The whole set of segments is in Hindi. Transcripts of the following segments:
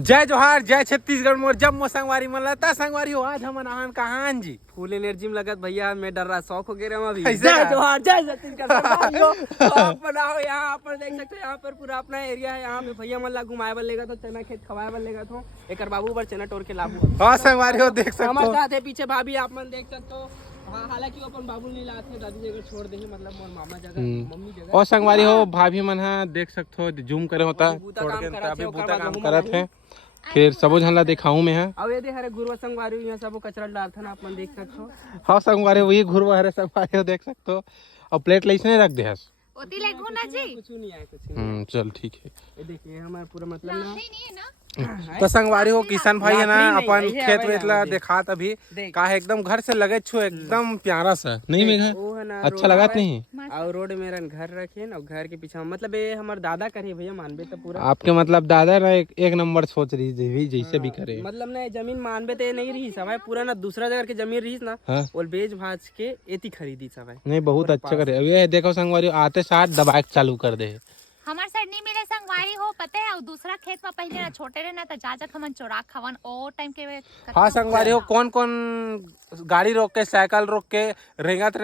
जय जोहार जय छत्तीसगढ़ मोर जब मो संगवारी मन लता संगवारी हो आज हमन आन कहान जी फुल एनर्जी में लगत भैया मैं डर रहा शौक हो गया हम अभी। ऐसे जय का? जोहार जय छत्तीसगढ़ संगवारियों। तो आप बनाओ यहाँ पर देख सकते हो यहाँ पर पूरा अपना एरिया है। यहाँ पे भैया मन ला घुमाए बर लेगा तो चना खेत खवाए बर लेगा तो एक बाबू बर चना तोड़ के लाबू। हाँ संगवारी हो देख सकते हमारे हो साथ है पीछे भाभी आप मन देख सकते हो। हालांकि अपन बाबू नहीं लाते दादी जगह छोड़ देंगे मतलब मोर मामा जगह मम्मी जगह और संगवारी हो भाभी मन हा देख सकते हो जूम करे होता बूता छोड़ काम के करत अभी है, बूता ओकर काम बाद करत है। फिर सबो झन ला दिखाऊं मैं है अब ये दे हरे गुरुवा संगवारी यहाँ सब कचरा डालथन आप मन देख सकते हो। हाँ संगवारी वही घुरवा हरे संगवारी हो देख सकते हो और प्लेट लाइस रख दे हस ओती ले घुना जी कुछ नहीं आया कुछ नहीं। चल ठीक है। ये देखिए हमारा पूरा मतलब ना नहीं है ना तो संगवारी हो किसान भाई है ना लाकड़ी नहीं, अपन यही खेत आवे वेत ना, ला देख। दिखात अभी देख। का है एकदम घर से लगे छो एकदम प्यारा सा नहीं मेघा वो है ना अच्छा लगत नहीं और रोड मेरा घर रखे और घर के पीछे मतलब ये हमारे दादा करे भैया मानबे तो पूरा आपके मतलब दादा ना एक नंबर सोच रही जी जैसे भी करे मतलब ना जमीन मानबे तो नहीं रही सब पूरा ना दूसरा जगह के जमीन रही ना हाँ? वो बेच भाज के एती खरीदी सब नहीं बहुत अच्छा करे अब ये देखो संगवारी आते साथ दबाए चालू कर दे हमार साइड नहीं मिले संगवारी हो पता है और दूसरा खेत में पहले ना छोटे रहे ना तो जा हमन चोरा खवन ओ टाइम के हाँ संगवारी हो कौन कौन गाड़ी रोक के साइकिल रोक के रेंगत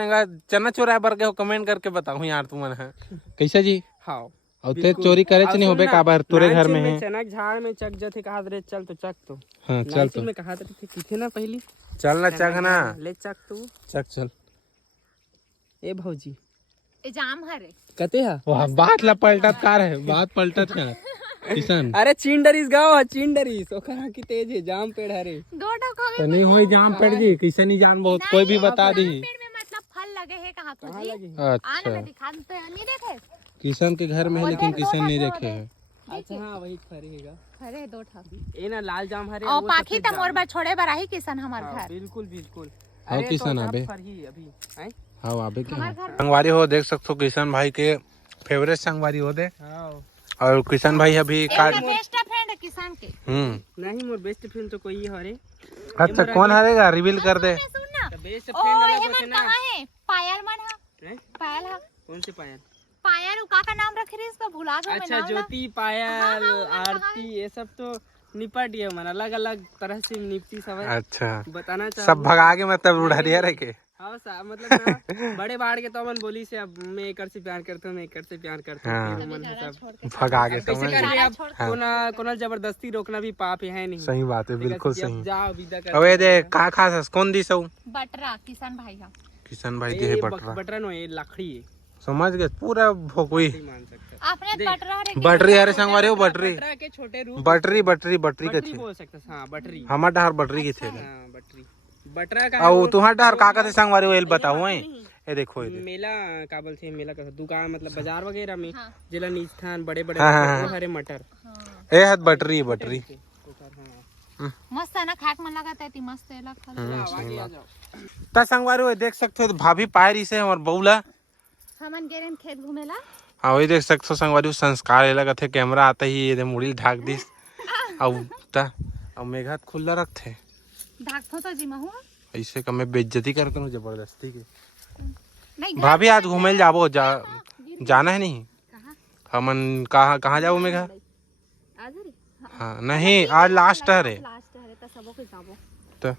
चना चोरा बर के हो कमेंट करके बताओ यार तुमन है कैसे जी हाँ और ते चोरी करे नहीं होबे काबर तोरे घर में है चना झाड़ में चक जथे कहा रे चल तो चक तो हाँ चल तो में कहा थे किथे ना पहली चल ना चक ना ले चक तू चक चल ए भौजी जाम हरे कते है वाह बात ला पलटत कार है बात पलटत है किसान अरे चींडरीस गाँव है चींडरीस ओकरा की तेज है जाम पेड़ हरे दो ढका तो नहीं होई जाम पड़ जी कैसे नहीं जान बहुत कोई भी बता दी पेड़ में मतलब फल लगे है कहाँ तो जी आने अच्छा में दिखा तो नहीं देखे किसान के घर में है लेकिन किसान नहीं देखे है अच्छा हाँ वही खरीगा खरे दो ठा ए ना लाल जाम हरे और वो पाखी सफेद तो जाम। मोर बार छोड़े बर आई किसान हमार हाँ, घर बिल्कुल बिल्कुल हाँ, अरे किसान तो आबे। फरही अभी हैं हाँ आबे क्या हमार घर संगवारी हो देख सकते हो किसान भाई के फेवरेट संगवारी हो दे हाँ और किसान भाई अभी काट बेस्ट फ्रेंड है किसान के नहीं मोर बेस्ट फ्रेंड तो कोई हरे अच्छा कौन हारेगा रिवील कर दे सुन ना तो बेस्ट ओ फ्रेंड ये अलग मन होते ना कहाँ है पायल मन हा हैं? पायल हा कौन से पायल पायल का नाम रखे रही इसको भुला गया मैं अच्छा नाम ज्योति पायल आरती ये सब तो निपट गया मन अलग अलग तरह से निपटी सब है अच्छा बताना चाह सब भगा के मतलब उड़ा दिया रे के हाँ मतलब ना बड़े बाढ़ के तो मन बोली से अब मैं एकर से प्यार करता हूँ मैं एकर से प्यार करता हूँ हाँ। फिर मन है सब भगा के कैसे समझ करके अब कोना जबरदस्ती रोकना भी पाप है नहीं सही बात है बिल्कुल अब सही जाओ विदा कर अबे दे का खास कौन दी सौ बटरा किसान भाई हा किसान भाई के है बटरा बटरा नो ये लकड़ी है समझ गए पूरा भोकुई मान सकते हैं आपने बटरा रे बटरी हरे संगवारी हो बटरी बटरा के छोटे रूप बटरी के बटरी थे बोल सकते हैं हाँ बटरी हमार डहर बटरी के थे हाँ बटरी बटरा का और तुम्हार डहर का कहते संगवारी हो एल बताओ है ये देखो ये मेला का बोलते हैं मेला का दुकान मतलब बाजार वगैरह में हाँ। जिला नीच स्थान बड़े बड़े हाँ, हाँ, वो हरे मटर ए हाथ बटरी हाँ मस्त है ना खाक मन लगा ती मस्त है लग ता संगवारी हो देख सकते हो भाभी पायरी से और बौला हमन गेरन खेत घूमेला हाँ वही देख सकते हो संगवारी संस्कार ये लगा थे कैमरा आता ही ये मुड़ी ढाक दिस और मेघात खुला रखते ढाकथो तो जी महू ऐसे का मैं बेइज्जती कर करूं जबरदस्ती के नहीं भाभी आज घूमे जाबो जाना है नहीं कहाँ हमन कहाँ जाबो मेघा आज रे हाँ नहीं आज लास्ट है रे लास्ट है त सबो के जाबो तो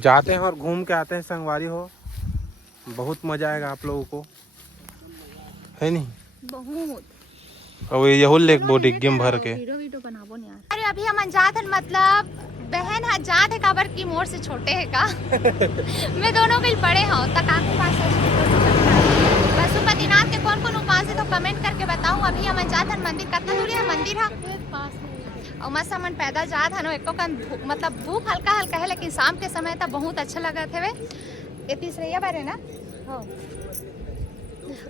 जाते हैं और घूम के आते हैं संगवारी हो बहुत मजा आएगा आप लोगों को है नहीं बहुत और यही लेक बोर्ड गेम भर के वीडियो बनाबो नहीं यार अरे अभी हम जात हन मतलब बहन है जात है काबर की मोर से छोटे है का मैं दोनों के बड़े हूं तक आपके पास पशुपतिनाथ के कौन कौन उपास है तो कमेंट करके बताऊं अभी हम जात हन मंदिर कितना दूरी है मंदिर है और मस्त हमन पैदल जात हन एको कन मतलब धूप हल्का हल्का है लेकिन शाम के समय तो बहुत अच्छा लगत है ये तीसरे बार है ना हाँ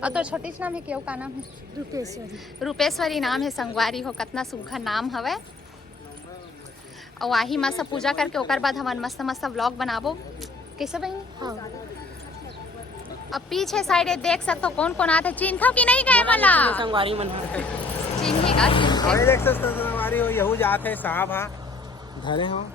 और तो छोटी सी नाम है क्यों का नाम है रूपेश्वरी नाम है संगवारी हो कितना सुखा नाम हवे और वही मस्त पूजा करके ओकर बाद हमन मस्त मस्त व्लॉग बनाबो कैसे बहनी हाँ अब पीछे साइड देख सकते हो कौन कौन आते चिन्हो की नहीं गए मला संगवारी मन चिन्हेगा अरे देख सकते हो संगवारी हो यहू जाते हैं साहब हाँ धरे हो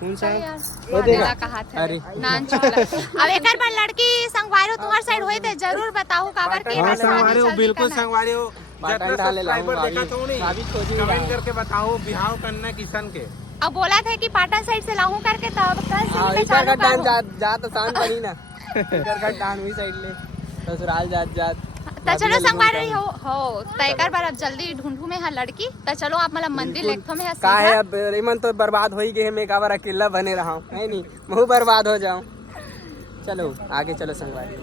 कौन सा यार कहा था नान चला अब एकर पर लड़की संगवारी हो तुम्हार साइड होई ते जरूर बताओ काबर की हाँ संगवारी हो बिल्कुल संगवारी हो बाटन डाले लाऊं सब्सक्राइबर देखा तो नहीं भाभी खोजी कमेंट करके बताओ बिहाव करना किशन के। अब बोला था कि पाटन साइड से लाऊं करके तब कल से ही मैं इधर का चालू डान करूं। जात आसान पड़ी ना इधर का डान हुई साइड ले ससुराल जात तो चलो संगवारी हो तयकर बार अब जल्दी ढूंढू में है लड़की तो चलो आप मतलब मंदिर लेखो में है का है सीधा। अब रेमन तो बर्बाद हो ही गए मैं का बार अकेला बने रहा हूँ है नहीं मैं बर्बाद हो जाऊँ। चलो आगे चलो संगवारी।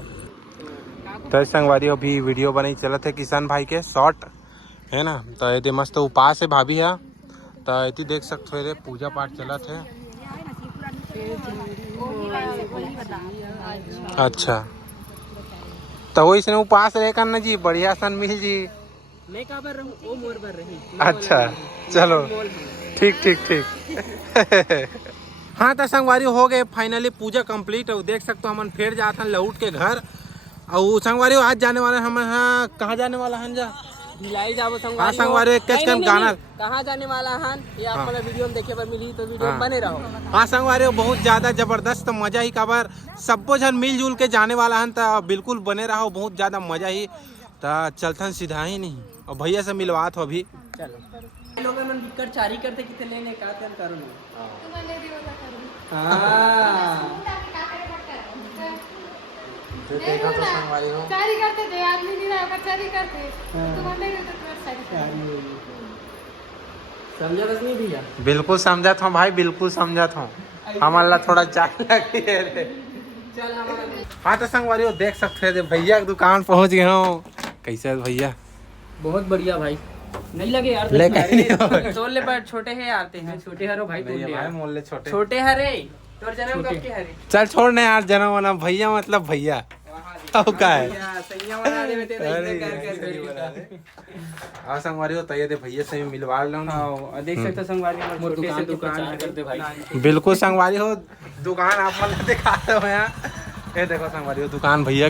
तो संगवारी अभी वीडियो बनी चलत है किशन भाई के शॉर्ट है ना। तो ये मस्त उपास है भाभी है तो ये देख सकते हो पूजा पाठ चलत है। अच्छा तो वही से उपास रहे करना जी बढ़िया सन मिल जी। मैं का बार रहूँ ओ मोर बर रही। अच्छा चलो ठीक ठीक ठीक। हाँ तो संगवारी हो गए फाइनली पूजा कंप्लीट और देख सकते हो हम फिर जाते हैं लौट के घर। और संगवारी आज जाने वाला हम हाँ कहाँ जाने वाला है जा भिलाई जाबो संगवारी। हाँ संगवारी कैसे गाना कहाँ जाने वाला हन ये आप मतलब वीडियो में देखे पर मिली तो वीडियो में बने रहो। हाँ संगवारी बहुत ज्यादा जबरदस्त मजा ही काबर सबको जन मिलजुल के जाने वाला हन तो बिल्कुल बने रहो बहुत ज्यादा मजा ही। तो चलथन सीधा ही नहीं और भैया से मिलवात हो अभी। चलो लोग मन बिकर चारी करते कितने लेने का कर करो देखा तो संगवारी हो चारी करते थे आदमी नहीं रहा चारी करते तुम्हारे समझा बस नहीं भैया बिल्कुल समझा था भाई बिल्कुल समझा था हमारा थोड़ा चाय लगी है। चल हमारा हाँ तो संगवारी हो देख सकते थे भैया की दुकान पहुंच गए हो। कैसे है भैया बहुत बढ़िया भाई नहीं लगे यार लेकिन तोले पर छोटे है आते हैं छोटे हरो भाई नहीं है भाई मोल छोटे छोटे हरे तोर जन्म कब के हरे चल छोड़ ना यार जन्म वाला भैया मतलब भैया अब का है सैया बना दे बेटे हाँ संगवारी हो तो ये भैया से भी मिलवा लो ना। हां देख सकते संगवारी में छोटे से दुकान करते भाई बिल्कुल संगवारी हो दुकान आप मतलब दिखा रहे हो यहाँ ये देखो संगवारी हो दुकान भैया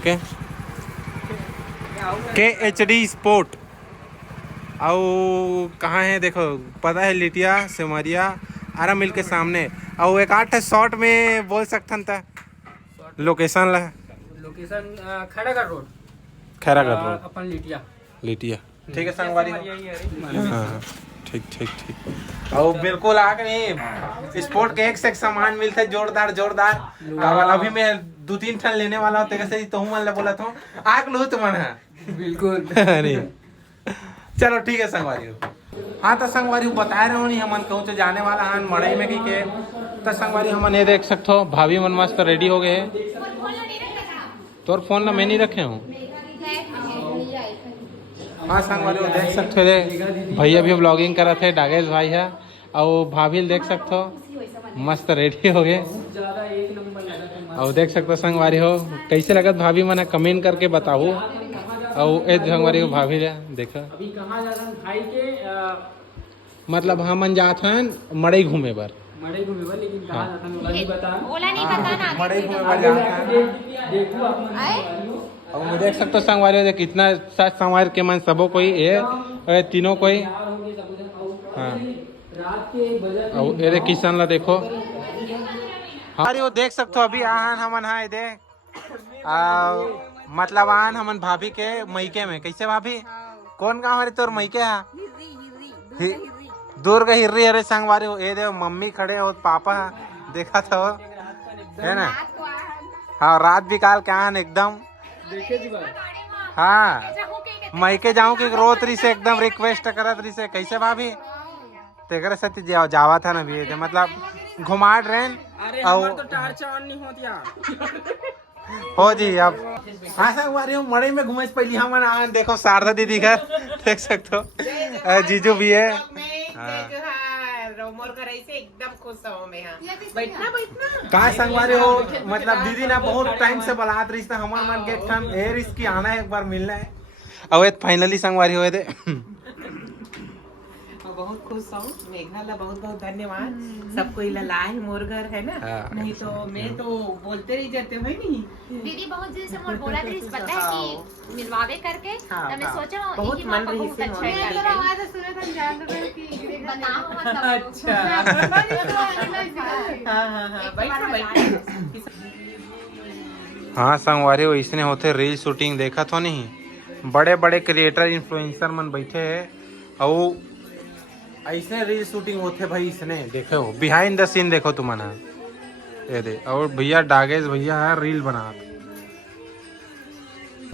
के HD स्पोर्ट और कहाँ है देखो पता है लिटिया सिमरिया आरा मिल के सामने और एक आठ शॉर्ट में बोल सकथन था लोकेशन ला लोकेशन खड़ागढ़ रोड खैरागढ़ रोड अपन लिटिया ठीक है संगवारी हाँ ठीक ठीक ठीक और बिल्कुल आग नहीं स्पोर्ट के एक से एक सामान मिलता है जोरदार जोरदार। अभी मैं 2-3 टन लेने वाला हूँ तेरे से तो हूँ मन बोला था आग लो तो मन है बिल्कुल नहीं चलो ठीक है संगवारी हाँ तो संगवारी बता रहे हो नहीं हमन कहूँ तो जाने वाला हाँ मड़ई में की के तो संगवारी हमन ये देख सकते हो भाभी मन मस्त रेडी हो गए तोर फोन ना मैं नहीं रखे हूँ। हाँ संगवारी वो देख सकते हो भैया भी ब्लॉगिंग करा थे डागेश भाई है और भाभी देख सकते हो मस्त रेडी हो गए और देख सकते हो संगवारी हो कैसे लगत भाभी मना कमेंट करके बताओ। और ए संगवारी हो भाभी देखो अभी कहां जा रहा भाई के मतलब हमन जात हन मड़ई घूमे बर मड़ई घूमे बर लेकिन कहां जाता है नहीं बता बोला नहीं बताना मड़ई घूमे बर जात हन देखो अपन और देख सकते हो संगवारी हो कितना संगवार के मन सबो कोई ये तीनों कोई हाँ रात के बजट और ये किशन ला देखो हाँ वो देख सकते हो अभी आन हमन हाँ दे मतलब आन हमन भाभी के मैके में कैसे भाभी कौन गाँव है तोर मैके है दुर्ग हिर्री अरे संगवारी हो ये दे मम्मी खड़े हो पापा देखा था है ना। हाँ रात बिकाल के आन एकदम देखे जी बात हाँ मैके जाऊँ कि रोत रही से एकदम रिक्वेस्ट करत रही से कैसे भाभी तेरे साथ जावा था ना भी मतलब घुमा ट्रेन अरे हमार तो टार्च ऑन नहीं होत यार हो जी अब हाँ संगवारी हूँ मड़ई में घूमे से पहले हम आन देखो शारदा दीदी घर देख सकते हो जीजू भी है एकदम खुश हो मैं बैठना बैठना का संगवारी हो मतलब दीदी ना बहुत टाइम से बलात रही था हमार मन के ठन ए रिस्क आना है एक बार मिलना है अब फाइनली संगवारी हुए थे बहुत खुश हूँ मेघना ला बहुत बहुत धन्यवाद सबको लाए मोर घर है ना। नहीं तो मैं तो बोलते रही जाते हुए नहीं दीदी बहुत दिन से मोर बोला थी पता है कि मिलवावे करके तो मैं सोचा बहुत मन रही से अच्छा आवाज सुने था जान रहे कि बताओ मतलब अच्छा हाँ बैठो हाँ संगवारी हो इसने होते रील शूटिंग देखा तो नहीं बड़े बड़े क्रिएटर इन्फ्लुएंसर मन बैठे है और ऐसे रील शूटिंग होते भाई इसने देखो बिहाइंड द सीन देखो तुम्हारा ये दे। और भैया डागेश भैया है रील बना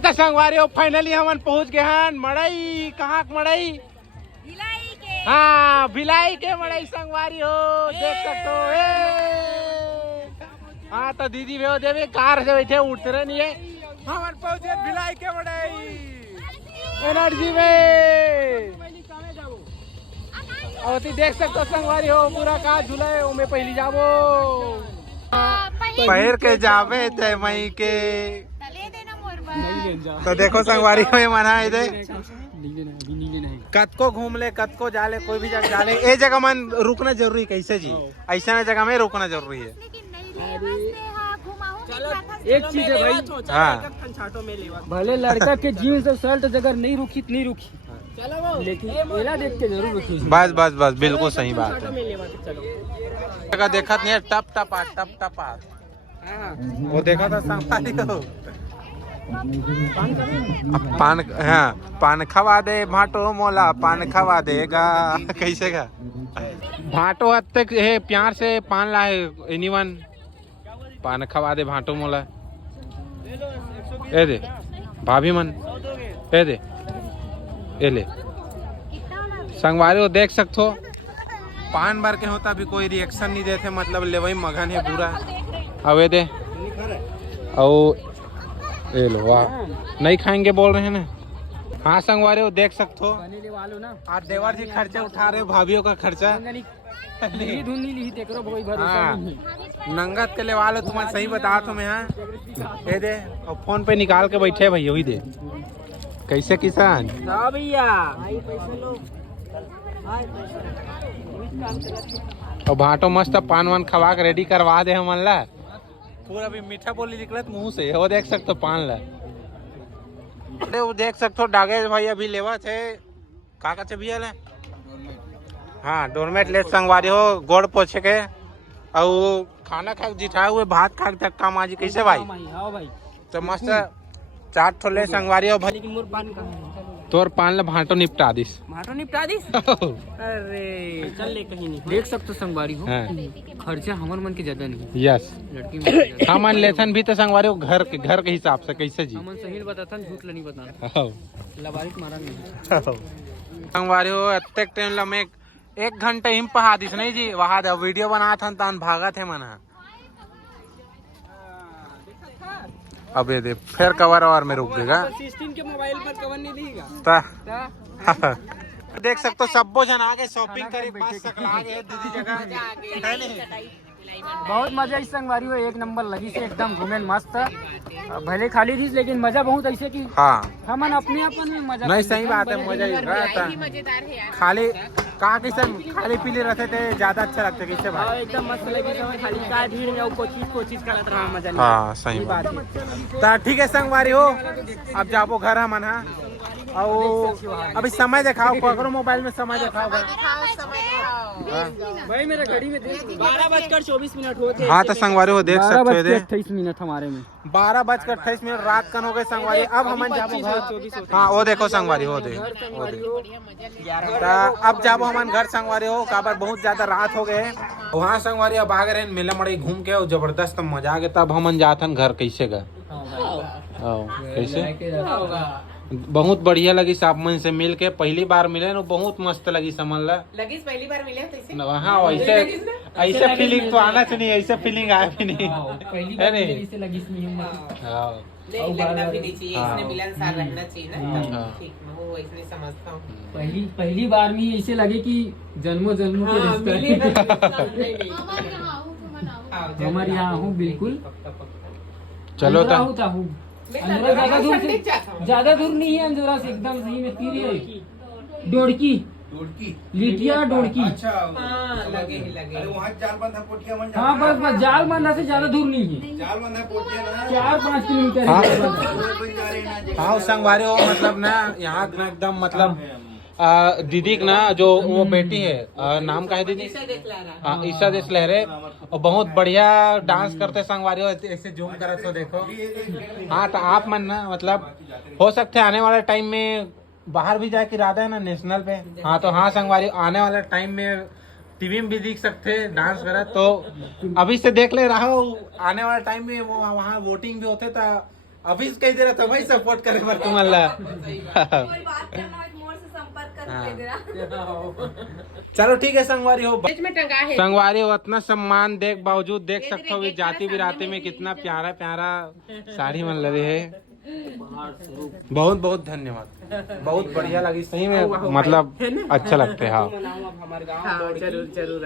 संगवारी हो। फाइनली हम पहुंच गए हैं मड़ई। कहाँ मड़ई? हाँ भिलाई के मड़ई संगवारी हो देख सकते हो। हाँ तो दीदी भे देवे कार से बैठे उठते रहे नहीं है। हम पहुंचे भिलाई के मड़ई एनर्जी में। और देख सकते हो संगवारी हो पूरा का झूला है में पहली जाबो पैर के जावे ते मई के। तो देखो संगवारी में मना है कत को घूम ले कत को जा ले कोई भी जगह जा ले ए जगह मन रुकना जरूरी कैसे जी ऐसा जगह में रुकना जरूरी है। एक चीज है भाई हाँ भले लड़का के जीन्स और शर्ट अगर नहीं रुकी लेकिन मेला देख के जरूर रुकी। बस बस बस बिल्कुल सही बात है। देखा नहीं टप टप वो देखा था संगवारी हो। पान हाँ पान खवा दे भाटो मोला पान खवा देगा कैसे का भाटो हद तक है प्यार से पान लाए एनीवन पान खवा दे भाटो मोला ए दे भाभी मन ए दे ए ले संगवारी को देख सकते हो पान भर के होता भी कोई रिएक्शन नहीं देते मतलब ले वही मगन है पूरा। अब ये दे और ए लो वाह नहीं खाएंगे बोल रहे हैं ना। हाँ संगवारी हो देख सकते हो आज देवर जी खर्चे उठा रहे हो भाभीियों का खर्चा हाँ नंगत के ले वाले तुम्हें सही बता तो मैं हाँ ये दे और फोन पे निकाल के बैठे भाई वही दे कैसे किसान भैया और भाटो मस्त पान वान खवा के रेडी करवा दे हमन ला पूरा भी मीठा बोली निकलत मुंह से वो देख सकते हो पान ला। अरे वो देख सकते हो डागेश भाई अभी लेवा थे काका चे भैया ले हाँ डोरमेट लेट संगवारी हो गोड़ पोछे के और खाना खा जिठाए हुए भात खा के धक्का माजी कैसे भाई तो मस्त चाट थोले संगवारी हो भाई तोर पान ला भाटो निपटा दिस अरे चल ले कहीं नहीं देख सकते संगवारी हो खर्चा हमर मन के ज्यादा नहीं यस लड़की सामान लेथन भी तो संगवारी हो घर के हिसाब से कैसे जी हमन सही बताथन झूठ नहीं बताना लबारिक मारा नहीं संगवारी हो अत्ते टाइम ला में 1 घंटे हिम पहा दिस नहीं जी वहाँ वीडियो बना था तान भागा थे मना अब ये दे फिर कवर और में रुक देगा 16 के मोबाइल पर कवर नहीं देगा देख सकते हो सबो जन आगे शॉपिंग करी बस सकला गए दीदी जगह बहुत मजा इस संगवारी हो एक नंबर लगी से एकदम घूमे मस्त भले खाली थी लेकिन मजा बहुत ऐसे की हाँ हमन अपने अपन में मजा नहीं सही बात है मजा रहता खाली कहा कैसे खाली पीले रहते थे ज्यादा अच्छा लगता कैसे भाई एकदम मस्त लगी समय खाली का भीड़ में कोचिज करत रहा मजा नहीं। हाँ सही बात है ठीक है संगवारी हो अब जाबो घर हमन हाँ और अभी समय दिखाओ पकड़ो मोबाइल में समय दिखाओ भाई मेरे घड़ी में 12:24 होते। हाँ तो संगवारी हो देख सकते हो 28 मिनट हमारे में 12:28 रात कन हो गए संगवारी अब हम जाबो घर हाँ वो देखो संगवारी हो दे अब जाबो हम घर संगवारी हो काबर बहुत ज्यादा रात हो गए वहाँ संगवारी अब आ गए मेला मड़ई घूम के और जबरदस्त मजा आ गया तब हम जाथन घर कैसे गए कैसे बहुत बढ़िया लगी साहब मन से मिल के पहली बार मिले ना बहुत मस्त लगी समझ ला लगी पहली बार मिले तो हाँ ऐसे फीलिंग तो आना चाहिए ऐसे फीलिंग आया भी नहीं है नहीं लगना भी नहीं चाहिए इसने मिलनसार रहना चाहिए ना ठीक मैं वो इसने समझता हूँ पहली बार में ऐसे लगे कि जन्मों जन्मों के रिश्ते हमारे यहाँ हूँ बिल्कुल चलो ज्यादा दूर नहीं है अंजोरा से एकदम सही में तीर है डोड़की लिटिया डोड़की लगे वहाँ जाल बंधा पोटिया मन हाँ बस जाल बंधा से ज्यादा दूर नहीं है जाल बंधा पोटिया ना 4-5 किलोमीटर हाँ संगवारी हो मतलब ना यहाँ एकदम मतलब दीदी की ना जो वो बेटी है नाम का है दीदी ईशा देश लहरे और बहुत बढ़िया डांस करते संगवारी हो ऐसे जूम करे तो देखो। हाँ तो आप मन ना मतलब हो सकते आने वाले टाइम में बाहर भी जाके इरादा है ना नेशनल पे। हाँ तो हाँ संगवारी आने वाले टाइम में टीवी में भी दिख सकते डांस करे तो अभी से देख ले रहा हूँ। आने वाले टाइम में वो वहाँ वोटिंग भी होते था अभी से कही दे रहा था वही सपोर्ट करे पर तुम अल्लाह। चलो ठीक है संगवारी हो संगवारी हो उतना सम्मान देख बावजूद देख सकते हो जाति बिराती में कितना प्यारा प्यारा साड़ी मन लगे है। बहुत बहुत धन्यवाद बहुत बढ़िया लगी सही में मतलब अच्छा लगते है। हाँ जरूर जरूर